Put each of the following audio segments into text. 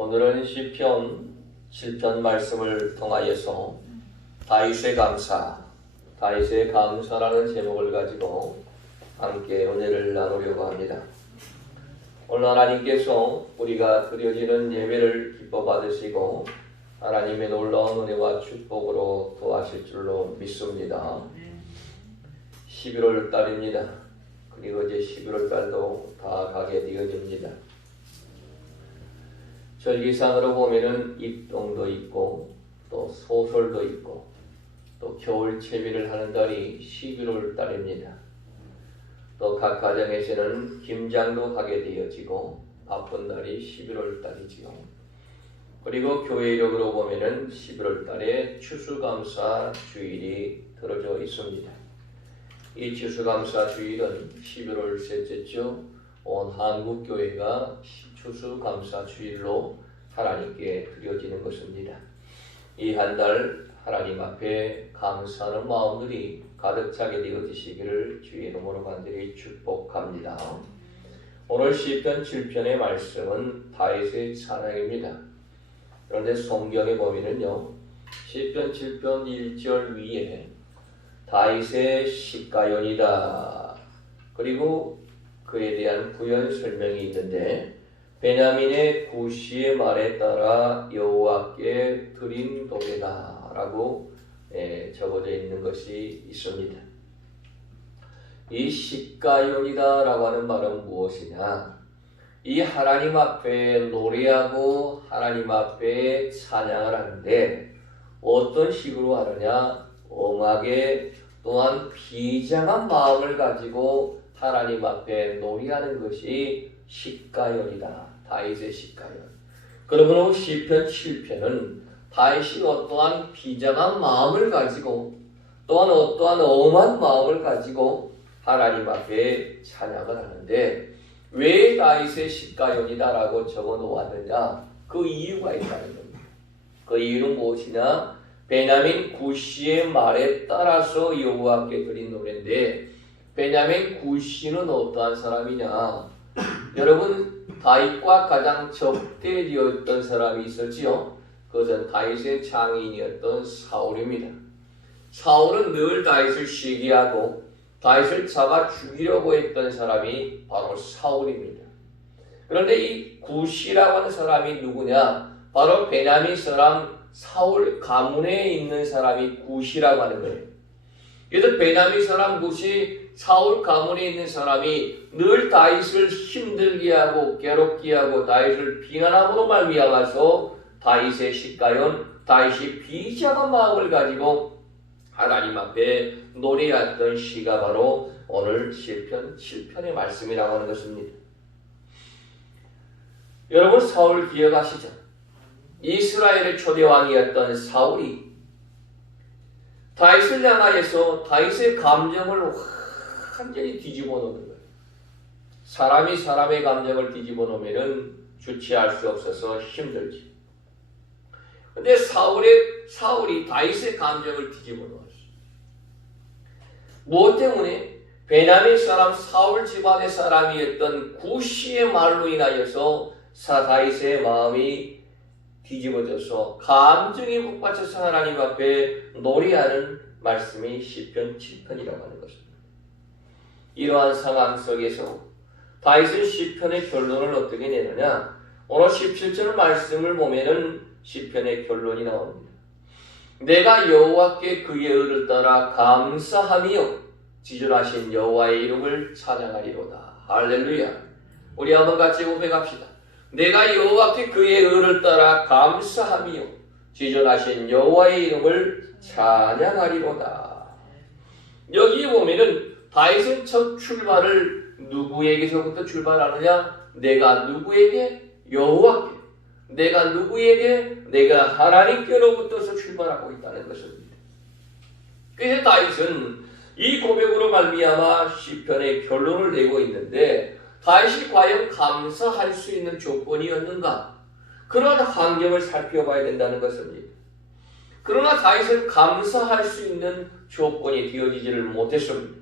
오늘은 시편 7편 말씀을 통하여서 다윗의 감사라는 제목을 가지고 함께 은혜를 나누려고 합니다. 오늘 하나님께서 우리가 드려지는 예배를 기뻐 받으시고 하나님의 놀라운 은혜와 축복으로 도와실 줄로 믿습니다. 11월 달입니다. 그리고 이제 11월 달도 다 가게 되어집니다. 절기상으로 보면은 입동도 있고 또 소설도 있고 또 겨울 채비를 하는 달이 11월 달입니다. 또 각 가정에서는 김장도 하게 되어지고 바쁜 날이 11월 달이지요. 그리고 교회 이력으로 보면은 11월 달에 추수감사 주일이 들어져 있습니다. 이 추수감사 주일은 11월 셋째 주 온 한국 교회가 추수감사 주일로 하나님께 드려지는 것입니다. 이 한 달 하나님 앞에 감사하는 마음들이 가득 차게 되어지시기를 주의 이름으로 간절히 축복합니다. 오늘 시편 7편의 말씀은 다윗의 찬양입니다. 그런데 성경에 보면은요, 시편 7편 1절 위에 다윗의 시가연이다, 그리고 그에 대한 부연 설명이 있는데, 베냐민의 구시의 말에 따라 여호와께 드린 노래다 라고 적어져 있는 것이 있습니다. 이 시가연이다 라고 하는 말은 무엇이냐? 이 하나님 앞에 노래하고 하나님 앞에 찬양을 하는데 어떤 식으로 하느냐? 엄하게 또한 비장한 마음을 가지고 하나님 앞에 노래하는 것이 시가연이다. 다윗의 시가연. 그러므로 시편 7편은 다윗이 어떠한 비장한 마음을 가지고 또한 어떠한 엄한 마음을 가지고 하나님 앞에 찬양을 하는데, 왜 다윗의 시가연이다라고 적어 놓았느냐? 그 이유가 있다는 겁니다. 그 이유는 무엇이냐? 베냐민 구시의 말에 따라서 여호와께 드린 노래인데, 베냐민 구시는 어떠한 사람이냐? 여러분, 다윗과 가장 적대되었던 사람이 있었지요. 그것은 다윗의 장인이었던 사울입니다. 사울은 늘 다윗을 시기하고 다윗을 잡아 죽이려고 했던 사람이 바로 사울입니다. 그런데 이 구시라고 하는 사람이 누구냐? 바로 베냐민 사람 사울 가문에 있는 사람이 구시라고 하는 거예요. 그래서 베냐민 사람 구시 사울 가문에 있는 사람이 늘 다윗을 힘들게 하고 괴롭게 하고 다윗을 비난함으로 말미암아서 다윗의 시가연, 다윗이 비장한 마음을 가지고 하나님 앞에 노래했던 시가 바로 오늘 시편 7편의 말씀이라고 하는 것입니다. 여러분, 사울 기억하시죠? 이스라엘의 초대왕이었던 사울이 다윗을 향하여서 다윗의 감정을 완전히 뒤집어 놓는 거예요. 사람이 사람의 감정을 뒤집어 놓으면 주체할 수 없어서 힘들지. 근데 사울이 다윗의 감정을 뒤집어 놓았어요. 무엇 때문에? 베냐민 사람 사울 집안의 사람이었던 구시의 말로 인하여서 다윗의 마음이 뒤집어져서 감정이 북받쳐서 하나님 앞에 노래하는 말씀이 시편 7편이라고 하는 것입니다. 이러한 상황 속에서 다윗은 시편의 결론을 어떻게 내느냐? 오늘 17절 말씀을 보면은 시편의 결론이 나옵니다. 내가 여호와께 그의 의를 따라 감사하며 지존하신 여호와의 이름을 찬양하리로다. 할렐루야. 우리 한번 같이 고백합시다. 내가 여호와께 그의 의를 따라 감사하며 지존하신 여호와의 이름을 찬양하리로다. 여기 보면은 다윗은 첫 출발을 누구에게서부터 출발하느냐? 내가 누구에게? 여호와께. 내가 누구에게? 내가 하나님께로부터서 출발하고 있다는 것입니다. 그래서 다윗은 이 고백으로 말미암아 시편의 결론을 내고 있는데, 다윗이 과연 감사할 수 있는 조건이었는가? 그런 환경을 살펴봐야 된다는 것입니다. 그러나 다윗은 감사할 수 있는 조건이 되어지지를 못했습니다.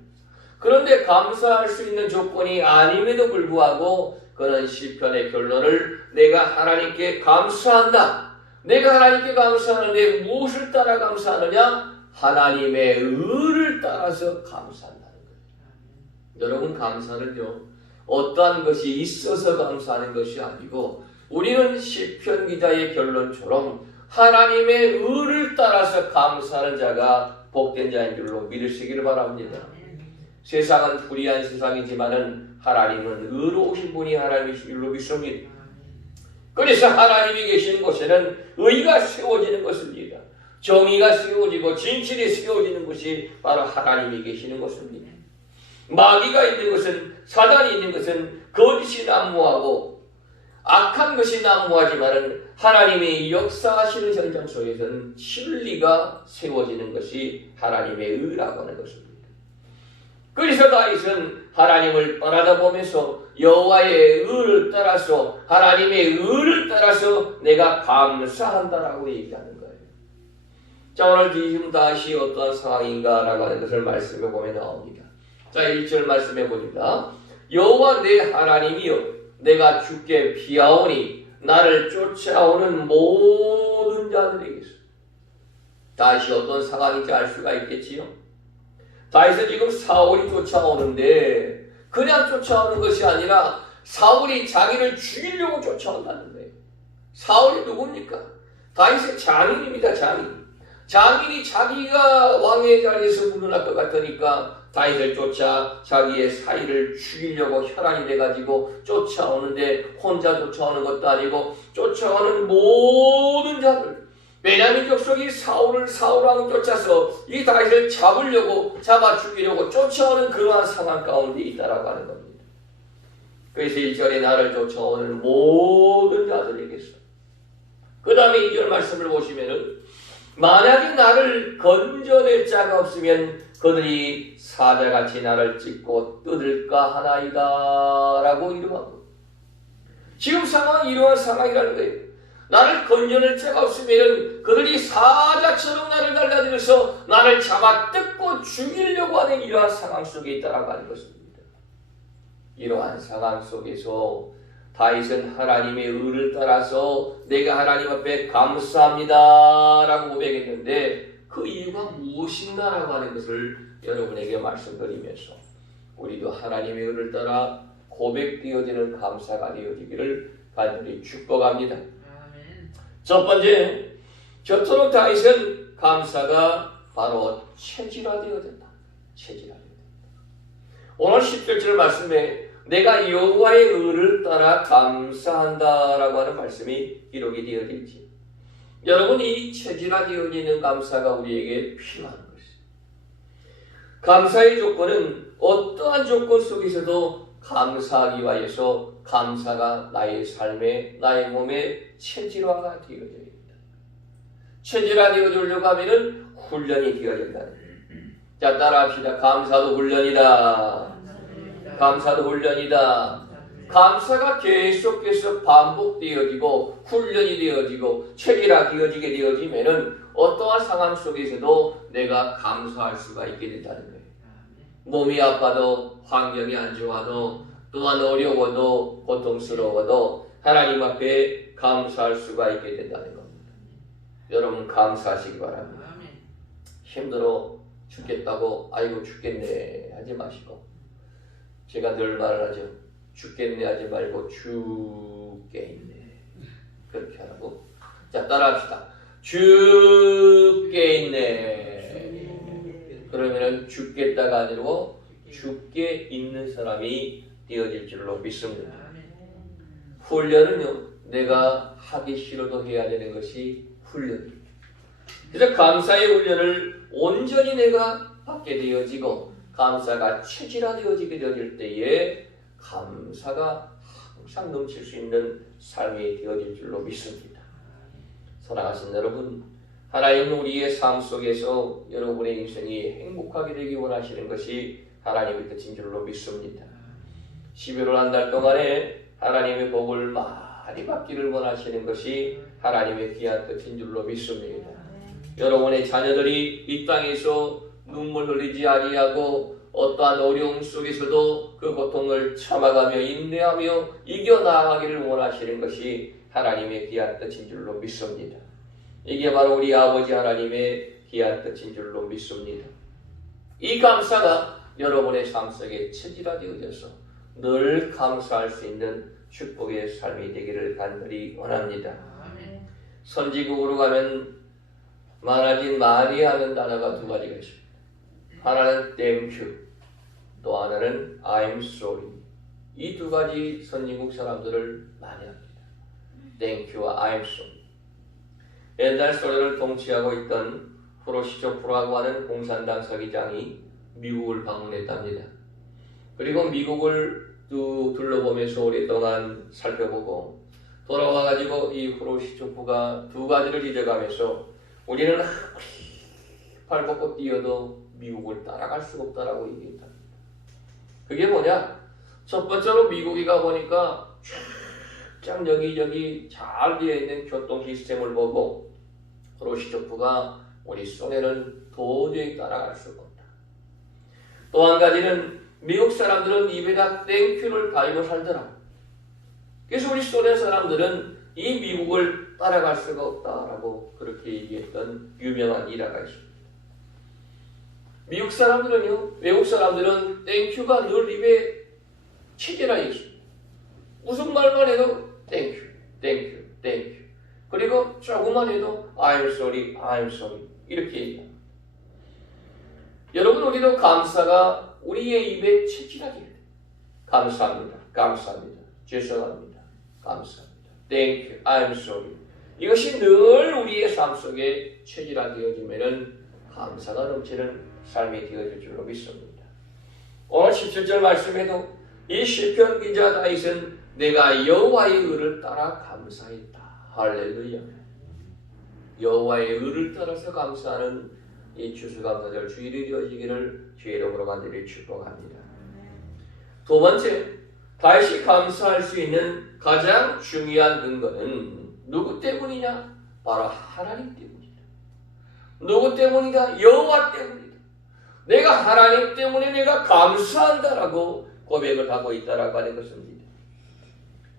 그런데 감사할 수 있는 조건이 아님에도 불구하고 그는 시편의 결론을 내가 하나님께 감사한다. 내가 하나님께 감사하는데 무엇을 따라 감사하느냐? 하나님의 의를 따라서 감사한다는 거예요. 여러분, 감사는요, 어떠한 것이 있어서 감사하는 것이 아니고 우리는 시편 기자의 결론처럼 하나님의 의를 따라서 감사하는 자가 복된 자인 줄로 믿으시기를 바랍니다. 세상은 불의한 세상이지만은 하나님은 의로우신 분이 하나님이신 줄로 믿습니다. 그래서 하나님이 계시는 곳에는 의가 세워지는 것입니다. 정의가 세워지고 진실이 세워지는 것이 바로 하나님이 계시는 것입니다. 마귀가 있는 것은, 사단이 있는 것은 거짓이 난무하고 악한 것이 난무하지만은 하나님이 역사하시는 현장 속에서는 진리가 세워지는 것이 하나님의 의라고 하는 것입니다. 그래서 다윗은 하나님을 바라보면서 여호와의 의를 따라서, 하나님의 의를 따라서 내가 감사한다라고 얘기하는 거예요. 자, 오늘 지금 다시 어떠한 상황인가라고 하는 것을 말씀해 보면 나옵니다. 자, 1절 말씀해 봅니다. 여호와 내 하나님이여, 내가 주께 피하오니 나를 쫓아오는 모든 자들에게서. 다시 어떤 상황인지 알 수가 있겠지요. 다윗은 지금 사울이 쫓아오는데 그냥 쫓아오는 것이 아니라 사울이 자기를 죽이려고 쫓아온다는 거예요. 사울이 누굽니까? 다윗의 장인입니다. 장인이 자기가 왕의 자리에서 물러날 것 같으니까 다윗을 쫓아 자기의 사위를 죽이려고 혈안이 돼가지고 쫓아오는데, 혼자 쫓아오는 것도 아니고 쫓아오는 모든 자들, 베냐민 족속이 사울왕을 쫓아서 이 다윗을 잡아 죽이려고 쫓아오는 그러한 상황 가운데 있다라고 하는 겁니다. 그래서 1절에 나를 쫓아오는 모든 자들에게서. 그 다음에 2절 말씀을 보시면은 만약에 나를 건져낼 자가 없으면 그들이 사자같이 나를 찢고 뜯을까 하나이다 라고 이름하고, 지금 상황이 이러한 상황이라는 거예요. 나를 건져낼 자가 없으면 그들이 사자처럼 나를 달라들여서 나를 잡아 뜯고 죽이려고 하는 이러한 상황 속에 있다라고 하는 것입니다. 이러한 상황 속에서 다윗은 하나님의 의를 따라서 내가 하나님 앞에 감사합니다 라고 고백했는데, 그 이유가 무엇인가라고 하는 것을 여러분에게 말씀드리면서 우리도 하나님의 의를 따라 고백되어지는 감사가 되어지기를 간절히 축복합니다. 첫 번째, 저토록 다윗은 감사가 바로 체질화되어야 된다. 오늘 10절 말씀에 내가 여호와의 의를 따라 감사한다라고 하는 말씀이 기록이 되어져 있지. 여러분, 이 체질화되어지는 감사가 우리에게 필요한 것이죠. 감사의 조건은 어떠한 조건 속에서도 감사하기 위해서 감사가 나의 삶에, 나의 몸에 체질화가 되어져야 됩니다. 체질화 되어주려고 하면은 훈련이 되어야 된다는 거예요. 자, 따라합시다. 감사도 훈련이다. 감사도 훈련이다. 감사가 계속해서 반복되어지고 훈련이 되어지고 체질화 되어지게 되어지면은 어떠한 상황 속에서도 내가 감사할 수가 있게 된다는 거예요. 몸이 아파도, 환경이 안 좋아도, 또한 어려워도, 고통스러워도 하나님 앞에 감사할 수가 있게 된다는 겁니다. 여러분, 감사하시기 바랍니다. 힘들어 죽겠다고 아이고 죽겠네 하지 마시고, 제가 늘 말을 하죠. 죽겠네 하지 말고 죽겠네, 그렇게 하라고. 자, 따라합시다. 죽겠네. 그러면은 죽겠다가 아니고 죽게 있는 사람이 되어질 줄로 믿습니다. 훈련은요, 내가 하기 싫어도 해야 되는 것이 훈련입니다. 그래서 감사의 훈련을 온전히 내가 받게 되어지고 감사가 체질화되어지게 되어질 때에 감사가 항상 넘칠 수 있는 삶이 되어질 줄로 믿습니다. 사랑하신 여러분, 하나님은 우리의 삶 속에서 여러분의 인생이 행복하게 되기 원하시는 것이 하나님의 뜻인 줄로 믿습니다. 11월 한 달 동안에 하나님의 복을 많이 받기를 원하시는 것이 하나님의 귀한 뜻인 줄로 믿습니다. 여러분의 자녀들이 이 땅에서 눈물 흘리지 아니하고 어떠한 어려움 속에서도 그 고통을 참아가며 인내하며 이겨나가기를 원하시는 것이 하나님의 귀한 뜻인 줄로 믿습니다. 이게 바로 우리 아버지 하나님의 귀한 뜻인 줄로 믿습니다. 이 감사가 여러분의 삶 속에 체질화 되어져서 늘 감사할 수 있는 축복의 삶이 되기를 간절히 원합니다. 선지국으로 가면 많이 하는 단어가 두 가지가 있습니다. 하나는 thank you, 또 하나는 I'm sorry. 이 두 가지 선진국 사람들을 많이 합니다. thank you와 I'm sorry. 옛날 소련을 통치하고 있던 프로시초프라고 하는 공산당 서기장이 미국을 방문했답니다. 그리고 미국을 둘러보면서 오랫동안 살펴보고 돌아와가지고 이 프로시초프가 두 가지를 지적하면서 우리는 발벗고 뛰어도 미국을 따라갈 수가 없다라고 얘기했답니다. 그게 뭐냐? 첫 번째로 미국이 가보니까 쫙 여기저기 잘 되어 있는 교통 시스템을 보고 프로시초프가 우리 소련은 도저히 따라갈 수가 없다. 또 한 가지는 미국 사람들은 입에다 땡큐를 달고 살더라. 그래서 우리 소련 사람들은 이 미국을 따라갈 수가 없다라고 그렇게 얘기했던 유명한 일화가 있습니다. 미국 사람들은요, 외국 사람들은 땡큐가 늘 입에 체계라 있습니다. 무슨 말만 해도 땡큐, 땡큐, 땡큐. 그리고 조금만 해도 I'm sorry, I'm sorry. 이렇게 얘기합니다. 여러분, 우리도 감사가 우리의 입에 체질하게 돼요. 감사합니다. 감사합니다. 죄송합니다. 감사합니다. Thank you. I'm sorry. 이것이 늘 우리의 삶 속에 체질화되어지면은 감사가 넘치는 삶이 되어질 줄로 믿습니다. 오늘 17절 말씀에도 이 시편 기자 다윗은 내가 여호와의 의를 따라 감사했다. 할렐루야. 여호와의 의를 따라서 감사하는 이 추수감사절 주일이 되어지기를 주의 이름으로 간절히 축복합니다. 두 번째, 다윗이 감사할 수 있는 가장 중요한 근거는 누구 때문이냐? 바로 하나님 때문이다. 누구 때문이다? 여호와 때문이다. 내가 하나님 때문에 내가 감사한다라고 고백을 하고 있다라고 하는 것입니다.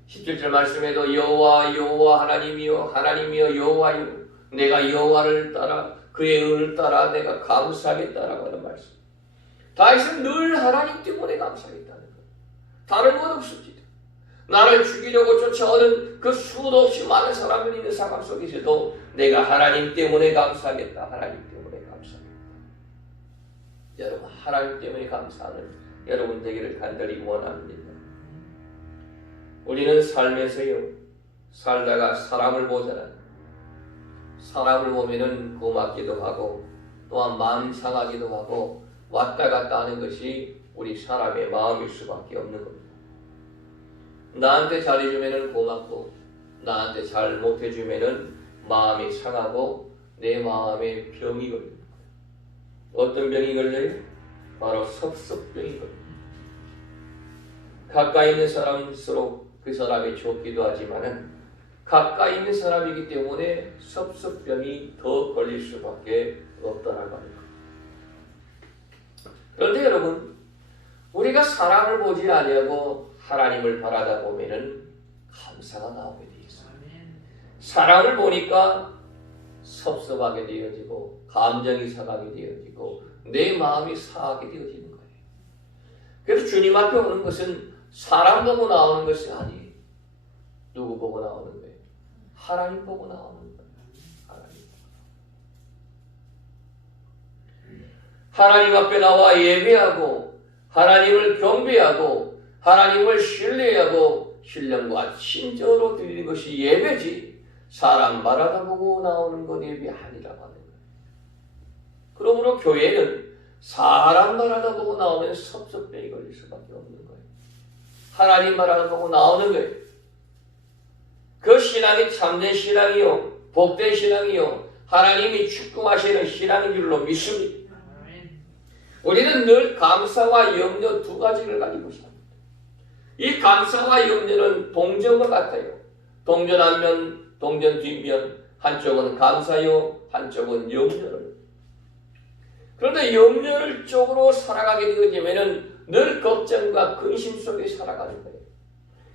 17절 말씀에도 여호와 여호와 하나님이여 하나님이여 여호와여 내가 여호와를 따라 그의 의를 따라 내가 감사하겠다라고 하는 말씀. 다윗은 늘 하나님 때문에 감사하겠다는 것. 다른 건 없습니다. 나를 죽이려고 쫓아오는 그 수도 없이 많은 사람들이 있는 상황 속에서도 내가 하나님 때문에 감사하겠다. 하나님 때문에 감사하겠다. 여러분, 하나님 때문에 감사하는 여러분 되기를 간절히 원합니다. 우리는 살면서요, 살다가 사람을 보잖아요. 사람을 보면은 고맙기도 하고 또한 마음 상하기도 하고 왔다 갔다 하는 것이 우리 사람의 마음일 수밖에 없는 겁니다. 나한테 잘해주면은 고맙고 나한테 잘 못해주면은 마음이 상하고 내 마음에 병이 걸려요. 어떤 병이 걸려요? 바로 섭섭병이 걸려요. 가까이 있는 사람일수록 그 사람이 좋기도 하지만은 가까이 있는 사람이기 때문에 섭섭병이 더 걸릴 수밖에 없다라고 합니다. 그런데 여러분, 우리가 사람을 보지 아니하고 하나님을 바라다 보면은 감사가 나오게 되어 있어요. 사람을 보니까 섭섭하게 되어지고 감정이 상하게 되어지고 내 마음이 상하게 되어지는 거예요. 그래서 주님 앞에 오는 것은 사람 보고 나오는 것이 아니에요. 누구 보고 나오는 거예요? 하나님 보고 나오는 거예요. 하나님 앞에 나와 예배하고 하나님을 경배하고 하나님을 신뢰하고 신령과 친절로 드리는 것이 예배지 사람 말하다 보고 나오는 건 예배 아니라고 하는 거예요. 그러므로 교회는 사람 말하다 보고 나오면 섭섭병이 걸릴 수밖에 없는 거예요. 하나님 말하다 보고 나오는 거예요. 그 신앙이 참된 신앙이요 복된 신앙이요 하나님이 축복하시는 신앙인 줄로 믿습니다. 우리는 늘 감사와 염려 두 가지를 가지고 삽니다. 이 감사와 염려는 동전과 같아요. 동전 앞면, 동전 뒷면 한쪽은 감사요 한쪽은 염려를. 그런데 염려를 쪽으로 살아가게 되어지면은 늘 걱정과 근심 속에 살아가는 거예요.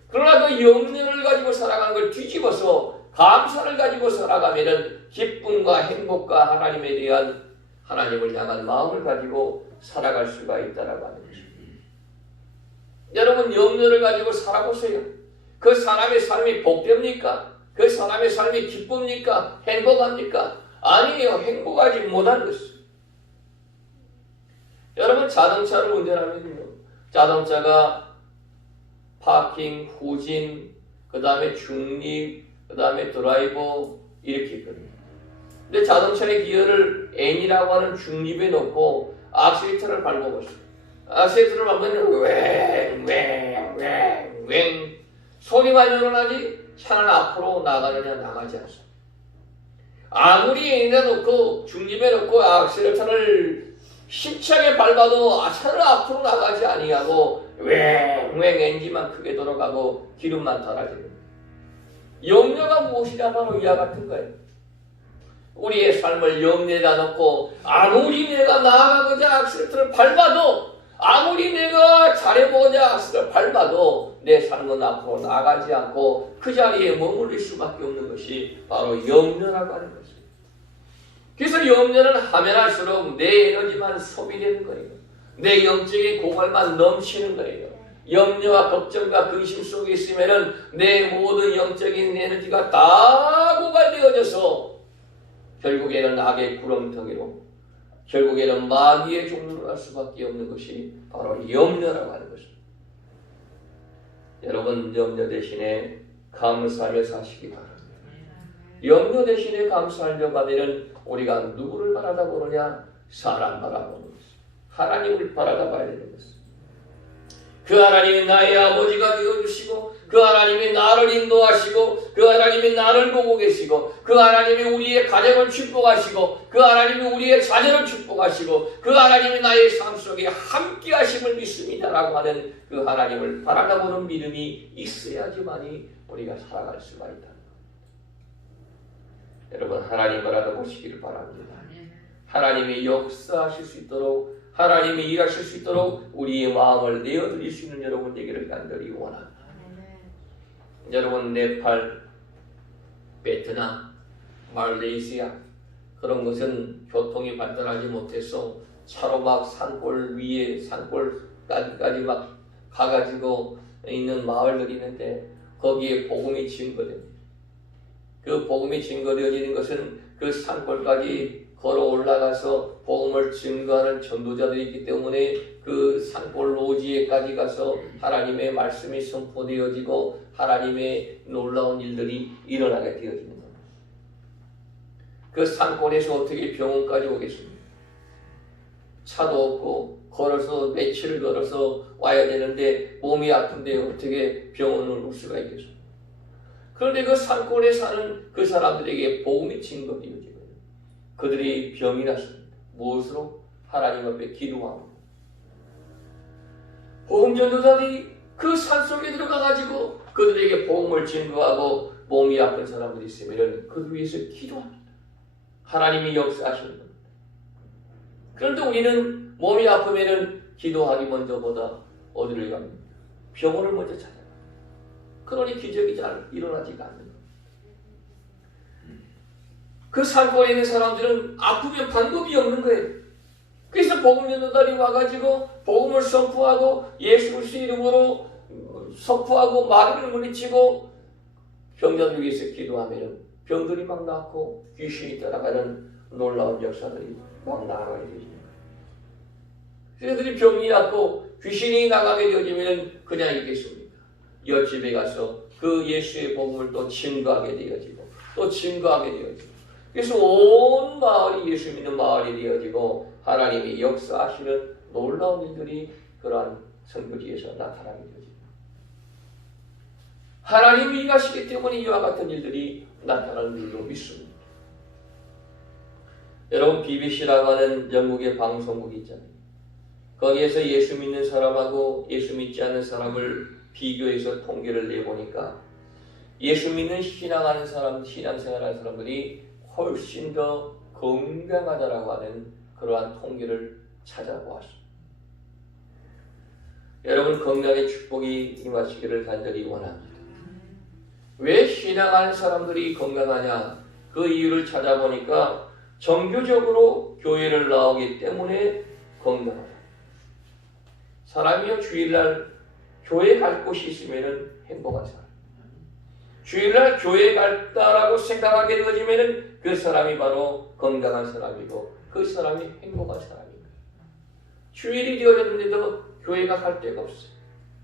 그러나 그 염려를 가지고 살아가는 걸 뒤집어서 감사를 가지고 살아가면은 기쁨과 행복과 하나님에 대한 하나님을 향한 마음을 가지고 살아갈 수가 있다라고 하는 것입니다. 여러분 염려를 가지고 살아보세요. 그 사람의 삶이 복됩니까? 그 사람의 삶이 기쁩니까? 행복합니까? 아니에요. 행복하지 못한 것입니다. 여러분 자동차를 운전하면요. 자동차가 파킹, 후진, 그 다음에 중립, 그 다음에 드라이버 이렇게 있거든요. 근데 자동차의 기어를 N이라고 하는 중립에 놓고 악셀레이터를 밟아보세요. 악셀레이터를 밟으면 웽 소리만 일어나지 차는 앞으로 나가느냐 나가지 않습니다. 아무리 N에 놓고 중립에 놓고 악셀레이터를 힘차게 밟아도 차는 앞으로 나가지 아니하고 웽 엔진만 크게 돌아가고 기름만 달아지는 염려가 무엇이냐 바로 이와 같은 거예요. 우리의 삶을 염려에다 놓고 아무리 내가 나아가고자 악셀레이터를 밟아도 아무리 내가 잘해보고자 악셀레이터를 밟아도 내 삶은 앞으로 나가지 않고 그 자리에 머무를 수밖에 없는 것이 바로 염려라고 하는 것입니다. 그래서 염려는 하면 할수록 내 에너지만 소비되는 거예요. 내 영적인 고갈만 넘치는 거예요. 염려와 걱정과 근심 속에 있으면은 내 모든 영적인 에너지가 다 고갈되어져서 결국에는 악의 구렁텅이로 결국에는 마귀의 종로로 갈 수밖에 없는 것이 바로 염려라고 하는 것입니다. 여러분 염려 대신에 감사하며 사시기 바랍니다. 염려 대신에 감사하려고 하면은 우리가 누구를 바라다 보느냐? 사람 바라보는 것입니다. 하나님을 바라다 봐야 되는 것입니다. 그 하나님이 나의 아버지가 되어주시고 그 하나님이 나를 인도하시고 그 하나님이 나를 보고 계시고 그 하나님이 우리의 가정을 축복하시고 그 하나님이 우리의 자녀를 축복하시고 그 하나님이 나의 삶 속에 함께 하심을 믿습니다라고 하는 그 하나님을 바라보는 믿음이 있어야지만이 우리가 살아갈 수가 있다. 여러분 하나님 바라보시기를 바랍니다. 하나님이 역사하실 수 있도록 하나님이 일하실 수 있도록 우리의 마음을 내어드릴 수 있는 여러분 되기를 간절히 원합니다. 여러분 네팔, 베트남, 말레이시아 그런 것은 교통이 발달하지 못해서 차로 막 산골 위에 산골까지 막 가가지고 있는 마을들이 있는데 거기에 복음이 증거됩니다. 그 복음이 증거되어지는 것은 그 산골까지 걸어 올라가서 복음을 증거하는 전도자들이 있기 때문에 그 산골 노지에까지 가서 하나님의 말씀이 선포되어지고 하나님의 놀라운 일들이 일어나게 되어지는 겁니다. 그 산골에서 어떻게 병원까지 오겠습니까? 차도 없고 걸어서 며칠을 걸어서 와야 되는데 몸이 아픈데 어떻게 병원을 올 수가 있겠습니까? 그런데 그 산골에 사는 그 사람들에게 복음이 증거되어지고 그들이 병이 났습니다. 무엇으로? 하나님 앞에 기도하고 복음 전도자들이 그 산속에 들어가가지고 그들에게 복음을 증거하고 몸이 아픈 사람들이 있으면 그들 위해서 기도합니다. 하나님이 역사하시는 겁니다. 그런데 우리는 몸이 아프면 기도하기 먼저보다 어디를 갑니까? 병원을 먼저 찾아요. 그러니 기적이 잘 일어나지가 않는 겁니다. 그 산골에 있는 사람들은 아프면 방법이 없는 거예요. 그래서 복음 전도자들이 와가지고 복음을 선포하고 예수 그리스도의 이름으로 선포하고 마귀를 물리치고 병자들 위해서 기도하면 병들이 막 낫고 귀신이 떠나가는 놀라운 역사들이 막 나가게 되죠. 그들이 병이 낫고 귀신이 나가게 되어지면 그냥 있겠습니까? 옆집에 가서 그 예수의 복음을 또 증거하게 되어지고 또 증거하게 되어지고 그래서 온 마을이 예수 믿는 마을이 되어지고 하나님이 역사하시는 놀라운 일들이 그러한 선교지에서 나타나게 되어집니다. 하나님이 일하시기 때문에 이와 같은 일들이 나타나는 줄로 믿습니다. 여러분 BBC라고 하는 영국의 방송국이 있잖아요. 거기에서 예수 믿는 사람하고 예수 믿지 않는 사람을 비교해서 통계를 내보니까 예수 믿는 신앙생활하는 사람들이 훨씬 더 건강하다라고 하는 그러한 통계를 찾아보았습니다. 여러분 건강의 축복이 임하시기를 간절히 원합니다. 왜 신앙하는 사람들이 건강하냐? 그 이유를 찾아보니까 정규적으로 교회를 나오기 때문에 건강하다. 사람이요 주일날 교회 갈 곳이 있으면 행복한 사람. 주일날 교회 갈다라고 생각하게 되어지면 그 사람이 바로 건강한 사람이고 그 사람이 행복한 사람입니다. 주일이 되어졌는데도 교회가 갈 데가 없어.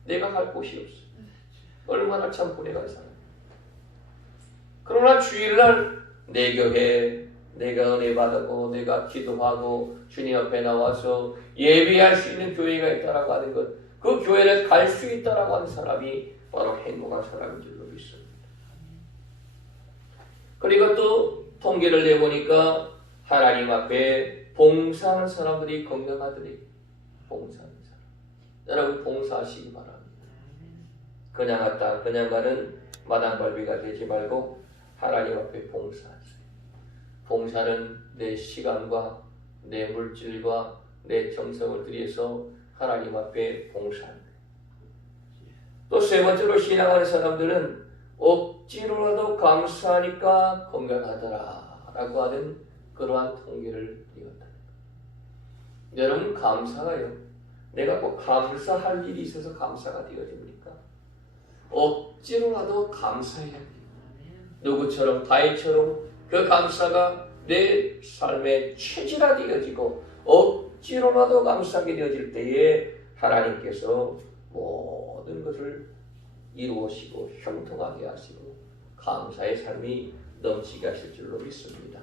내가 갈 곳이 없어. 얼마나 참 불행한 사람. 그러나 주일날 내 교회 내가 은혜 받고 내가 기도하고 주님 앞에 나와서 예배할 수 있는 교회가 있다라고 하는 것, 그 교회를 갈 수 있다라고 하는 사람이 바로 행복한 사람인 줄로 믿습니다. 그리고 또 통계를 내보니까 하나님 앞에 봉사하는 사람들이 건강하더니 봉사하는 사람. 여러분 봉사하시기 바랍니다. 그냥 왔다 그냥 가는 마당발비가 되지 말고 하나님 앞에 봉사하세요. 봉사는 내 시간과 내 물질과 내 정성을 들여서 하나님 앞에 봉사합니다. 또 세 번째로 신앙하는 사람들은 억지로라도 감사하니까 건강하더라 라고 하는 그러한 통계를 이뤘다. 여러분 감사가요. 내가 꼭 감사할 일이 있어서 감사가 되어집니까? 억지로라도 감사해야 합니다. 누구처럼 다윗처럼 그 감사가 내 삶의 체질화 되어지고 억지로라도 감사하게 되어질 때에 하나님께서 모든 것을 이루시고 형통하게 하시고 감사의 삶이 넘치게 하실 줄로 믿습니다.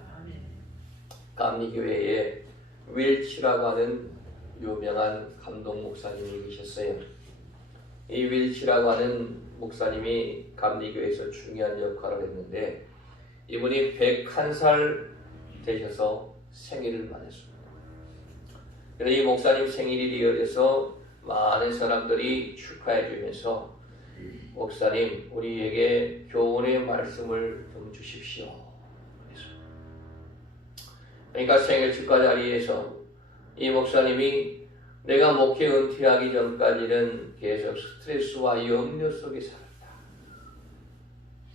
감리교회에 윌치라고 하는 유명한 감독 목사님이 계셨어요. 이 윌치라고 하는 목사님이 감리교회에서 중요한 역할을 했는데 이분이 101살 되셔서 생일을 맞았습니다. 그래서 이 목사님 생일이 되어서 많은 사람들이 축하해 주면서 목사님 우리에게 교훈의 말씀을 좀 주십시오. 그러니까 생일 축하 자리에서 이 목사님이 내가 목회 은퇴하기 전까지는 계속 스트레스와 염려 속에 살았다.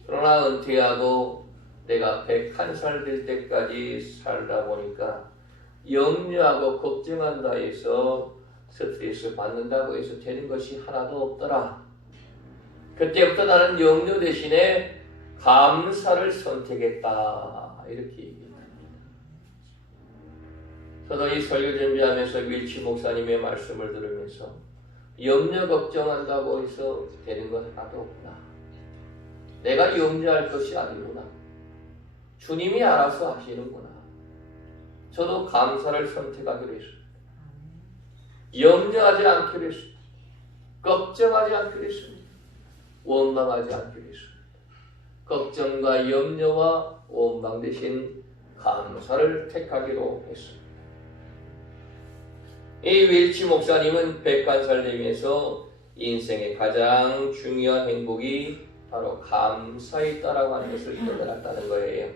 그러나 은퇴하고 내가 101살 될 때까지 살다 보니까 염려하고 걱정한다 해서 스트레스 받는다고 해서 되는 것이 하나도 없더라. 그때부터 나는 염려 대신에 감사를 선택했다. 이렇게 얘기합니다. 저도 이 설교 준비하면서 윌치 목사님의 말씀을 들으면서 염려 걱정한다고 해서 되는 것 하나도 없구나. 내가 염려할 것이 아니구나. 주님이 알아서 하시는구나. 저도 감사를 선택하기로 했습니다. 염려하지 않기로 했습니다. 걱정하지 않기로 했습니다. 원망하지 않기로 했습니다. 걱정과 염려와 원망 대신 감사를 택하기로 했습니다. 이 윌치 목사님은 101살 되면서 인생의 가장 중요한 행복이 바로 감사에 있다라고 하는 것을 깨달았다는 거예요.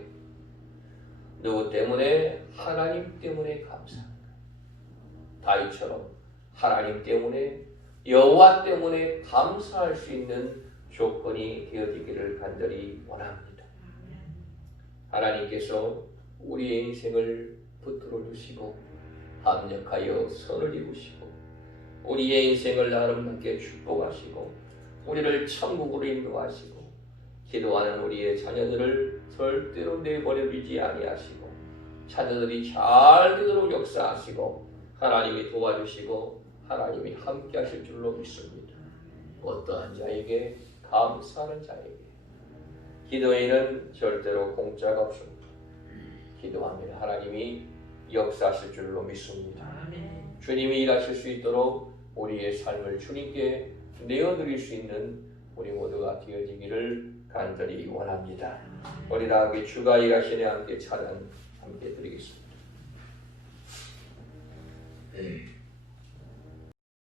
누구 때문에? 하나님 때문에 감사합니다. 다윗처럼 하나님 때문에 여호와 때문에 감사할 수 있는 조건이 되어지기를 간절히 원합니다. 하나님께서 우리의 인생을 붙들어 주시고 합력하여 선을 이루시고 우리의 인생을 아름답게 축복하시고 우리를 천국으로 인도하시고 기도하는 우리의 자녀들을 절대로 내버려두지 아니하시고 자녀들이 잘 되도록 역사하시고 하나님이 도와주시고 하나님이 함께 하실 줄로 믿습니다. 어떠한 자에게? 감사하는 자에게. 기도에는 절대로 공짜가 없습니다. 기도하면 하나님이 역사하실 줄로 믿습니다. 주님이 일하실 수 있도록 우리의 삶을 주님께 내어드릴 수 있는 우리 모두가 되어지기를 간절히 원합니다. 우리 다 함께 주가 일하시네 함께 찬양 함께 드리겠습니다.